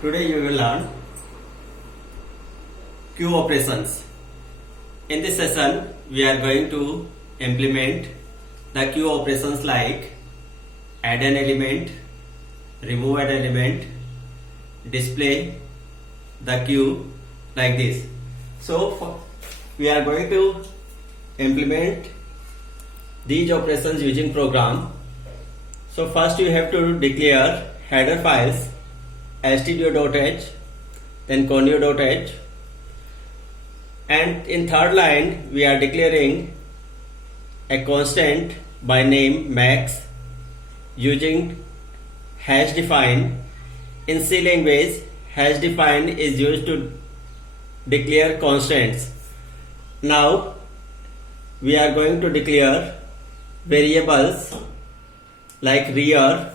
Today you will learn queue operations. In this session, we are going to implement the queue operations like add an element, remove an element, display the queue like this. So we are going to implement these operations using program. So first you have to declare header files stdio.h, then conio.h, and in third line we are declaring a constant by name max using hash define. In C language, hash define is used to declare constants. Now we are going to declare variables like rear,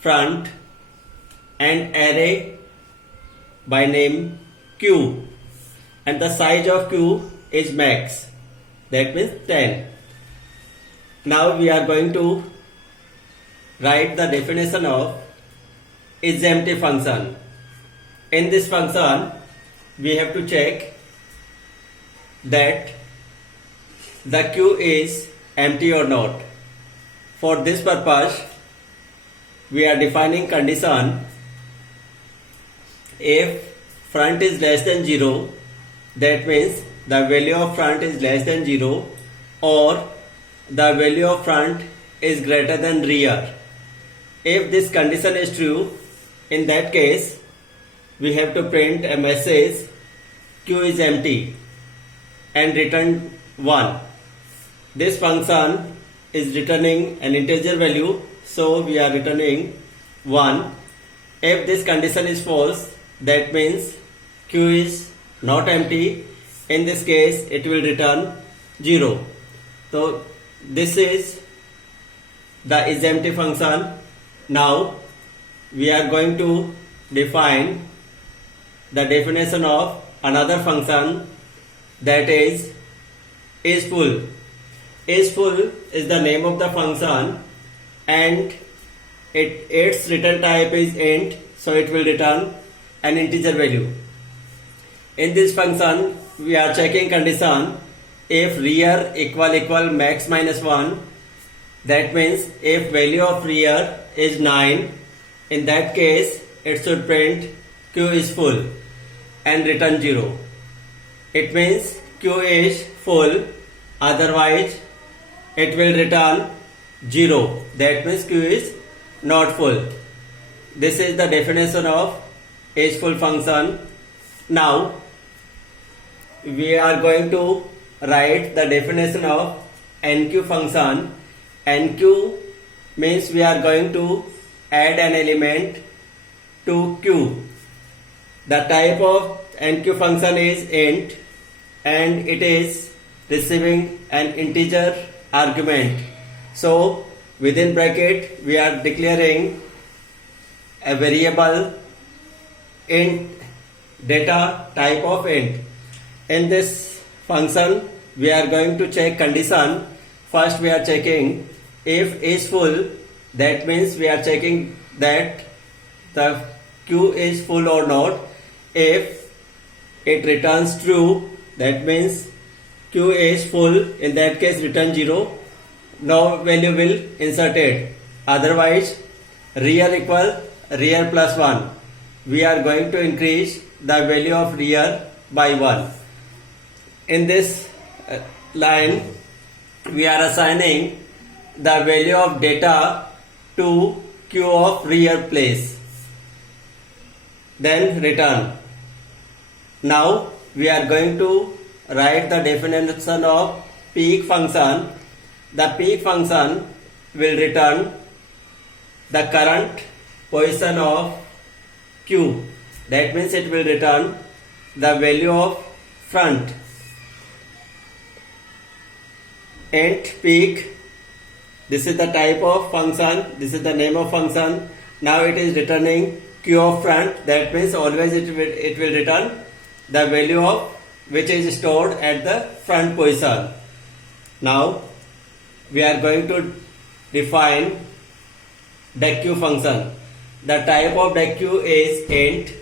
front, and array by name q, and the size of q is max, that means 10. Now we are going to write the definition of isEmpty function. In this function we have to check that the queue is empty or not. For this purpose we are defining condition if front is less than 0, that means the value of front is less than 0, or the value of front is greater than rear. If this condition is true, in that case we have to print a message queue is empty and return 1. This function is returning an integer value, so we are returning 1. If this condition is false, that means queue is not empty. In this case it will return 0. So this is the isEmpty function. Now we are going to define the definition of another function, that is isFull. isFull is the name of the function and its return type is int, so it will return an integer value. In this function we are checking condition if rear equal max minus 1, that means if value of rear is 9, in that case it should print queue is full and return 0. It means queue is full, otherwise it will return 0, that means queue is not full. This is the definition of isFull function. Now we are going to write the definition of enqueue function. Enqueue means we are going to add an element to queue. The type of enqueue function is int and it is receiving an integer argument. So within bracket we are declaring a variable int data type of int. In this function we are going to check condition. First we are checking if is full, that means we are checking that the queue is full or not. If it returns true, that means queue is full, in that case return 0, no value will insert it. Otherwise rear equal rear plus 1, we are going to increase the value of rear by 1. In this line we are assigning the value of data to queue of rear place, then return. Now we are going to write the definition of peek function. The peek function will return the current position of queue, that means it will return the value of front. Int peek, this is the type of function, this is the name of function. Now it is returning queue of front, that means always it will return the value of which is stored at the front position. Now we are going to define dequeue function. the type of deq is int,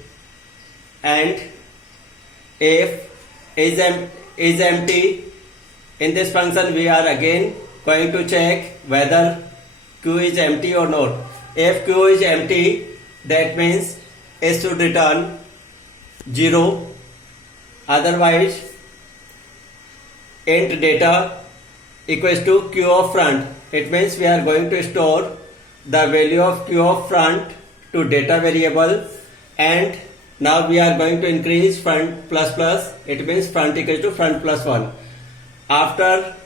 and if is empty, in this function we are again going to check whether q is empty or not. If q is empty, that means it should return 0. Otherwise, int data equals to q of front. It means we are going to store the value of q of front to data variable, and now we are going to increase front plus plus. It means front equals to front plus 1. After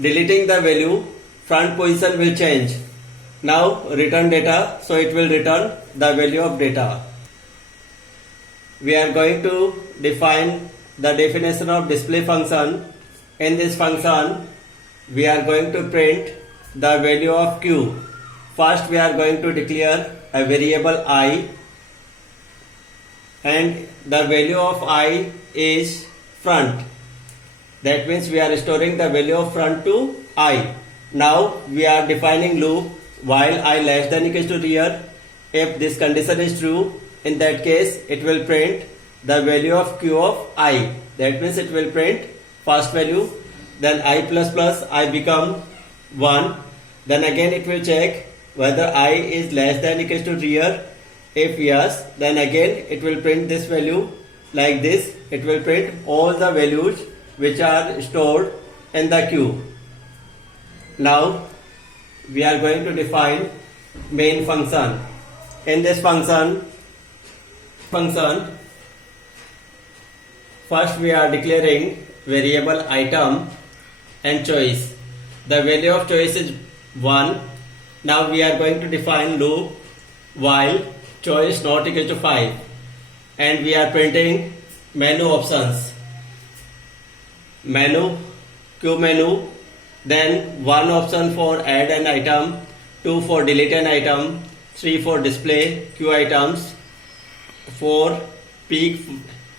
deleting the value, front position will change. Now return data, so it will return the value of data. We are going to define the definition of display function. In this function, we are going to print the value of q. First, we are going to declare a variable I, and the value of I is front. That means we are storing the value of front to I. Now we are defining loop while I less than equals to real. If this condition is true, in that case it will print the value of q of I. That means it will print first value, then I plus plus I become 1. Then again it will check whether I is less than equals to real. If yes, then again it will print this value like this. It will print all the values which are stored in the queue. Now we are going to define main function. In this function, first we are declaring variable item and choice. The value of choice is 1. Now we are going to define loop while choice not equal to 5, and we are printing menu options. Q menu, then 1 option for add an item, 2 for delete an item, 3 for display q items, 4 peek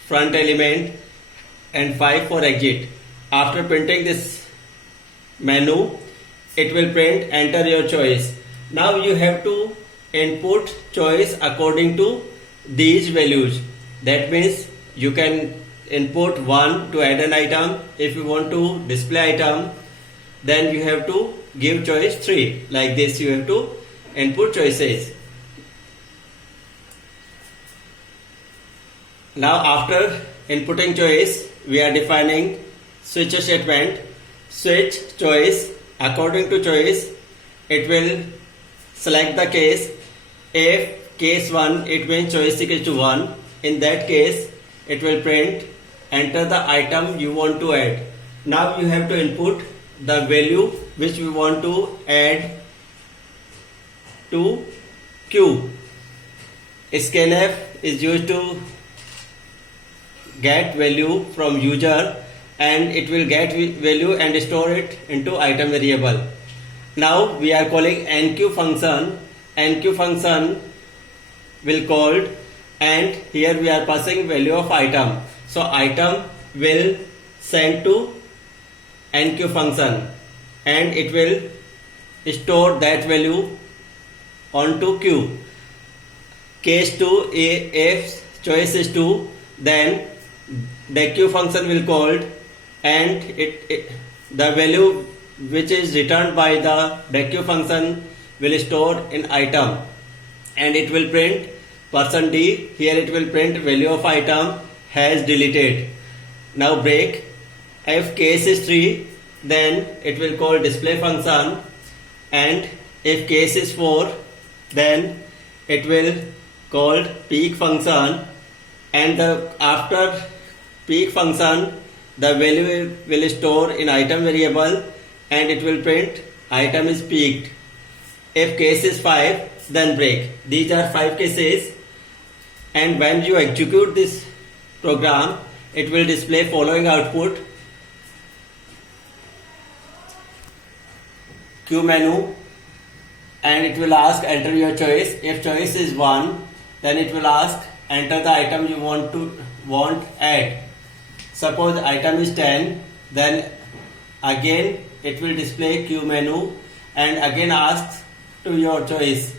front element, and 5 for exit. After printing this menu, it will print enter your choice. Now you have to input choice according to these values. That means you can input 1 to add an item. If you want to display item, then you have to give choice 3. Like this you have to input choices. Now after inputting choice, we are defining switch statement. Switch choice, according to choice it will select the case. If case 1, it means choice equals to 1. In that case it will print enter the item you want to add. Now you have to input the value which we want to add to queue. Scanf is used to get value from user, and it will get value and store it into item variable. Now we are calling enqueue function. Enqueue function will called, and here we are passing value of item. So item will send to enqueue function, and it will store that value onto queue. Case 2, if choice is 2, then the queue function will called, and the value which is returned by the dequeue function will store in item, and it will print %d. Here it will print value of item has deleted. Now break. If case is 3, then it will call display function, and if case is 4, then it will call peek function, and after peek function the value will store in item variable, and it will print item is peeked. If case is 5, then break. These are 5 cases, and when you execute this program, it will display following output: queue menu, and it will ask enter your choice. If choice is 1, then it will ask enter the item you want add. Suppose item is 10, then again it will display queue menu, and again asks to your choice.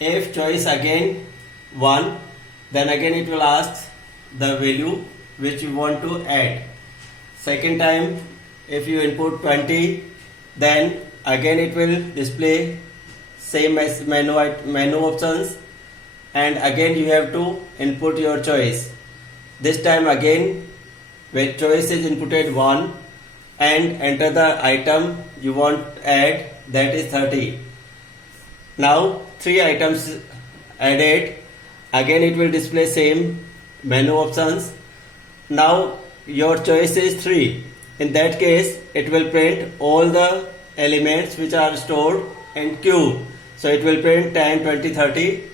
If choice again 1, then again it will ask the value which you want to add. Second time, if you input 20, then again it will display same as menu options, and again you have to input your choice. This time again, when choice is inputted 1, and enter the item you want to add, that is 30. Now 3 items added, again it will display same menu options. Now your choice is 3. In that case, it will print all the elements which are stored in queue. So it will print 10, 20, 30.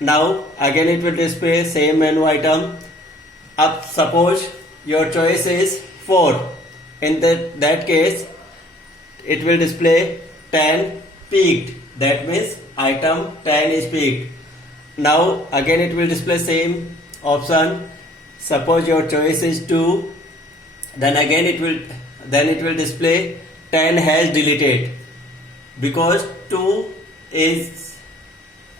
Now again it will display same menu item. Up suppose your choice is 4. In that case, it will display 10 peaked. That means item 10 is peaked. Now again it will display same option. Suppose your choice is 2, then again it will display 10 has deleted, because 2 is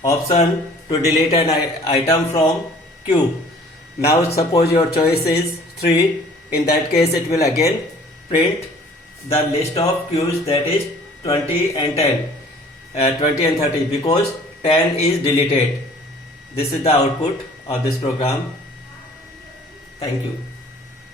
option to delete an item from queue. Now suppose your choice is 3. In that case, it will again print the list of queues, that is 20 and 10, 20 and 30, because 10 is deleted. This is the output of this program. Thank you.